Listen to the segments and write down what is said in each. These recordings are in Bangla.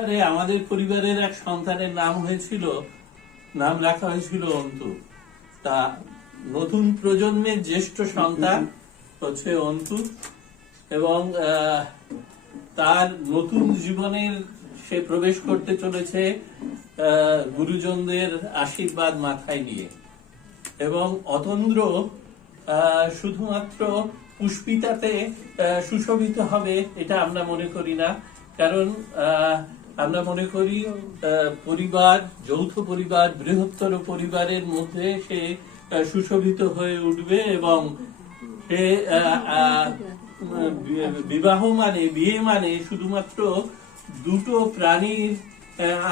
আরে আমাদের পরিবারের এক সন্তানের নাম রাখা হয়েছিল অন্তু। তা নতুন প্রজন্মের জ্যেষ্ঠ সন্তান হচ্ছে অন্তু, এবং তার নতুন জীবনের সে প্রবেশ করতে চলেছে গুরুজনদের আশীর্বাদ মাথায় নিয়ে। এবং অতন্দ্র শুধুমাত্র পুষ্পিতাতে সুশোভিত হবে এটা আমরা মনে করি না, কারণ আমরা মনে করি পরিবার, যৌথ পরিবার, বৃহত্তর পরিবারের মধ্যে সে সুশোভিত হয়ে উঠবে, এবং সে বিয়ে মানে শুধুমাত্র দুটো প্রাণীর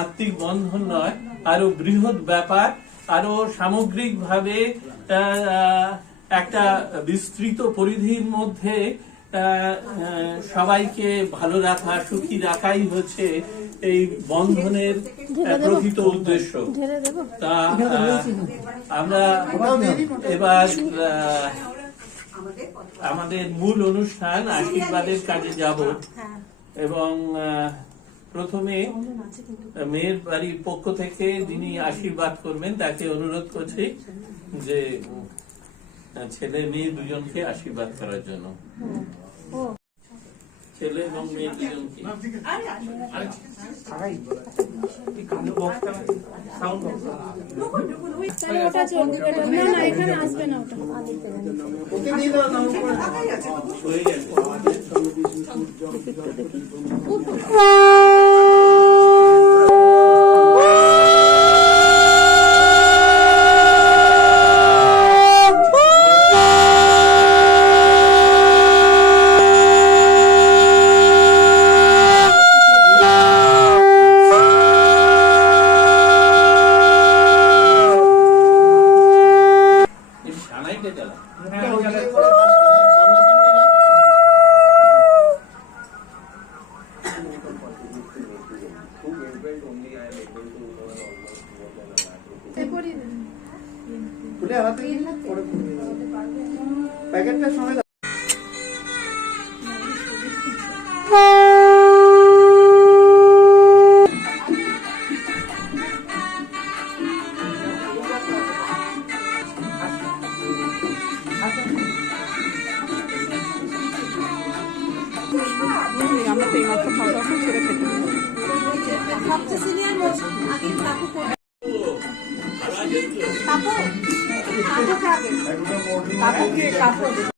আত্মিক বন্ধন নয়, আরো বৃহৎ ব্যাপার, আরো সামগ্রিকভাবে একটা বিস্তৃত পরিধির মধ্যে সবাইকে ভালো রাখা, সুখী রাখাই হচ্ছে এই বন্ধনের প্রকৃত উদ্দেশ্য। তা আমরা এবার আমাদের মূল অনুষ্ঠান আশীর্বাদের কাজে যাব, এবং প্রথমে মেয়ের বাড়ির পক্ষ থেকে যিনি আশীর্বাদ করবেন তাকে অনুরোধ করছি যে ছেলে মেয়ে দুজনকে আশীর্বাদ করার জন্য। ছেলে এবং মেয়ে দুজনকে হয়ে গেছে। প্যাকেটটা সঙ্গে আমরা তো এইমাত্র খাওয়া দাওয়া ছেড়ে খেতে সবচেয়ে সিনিয়র মোস্ট আগে কাকু কাকু কাকু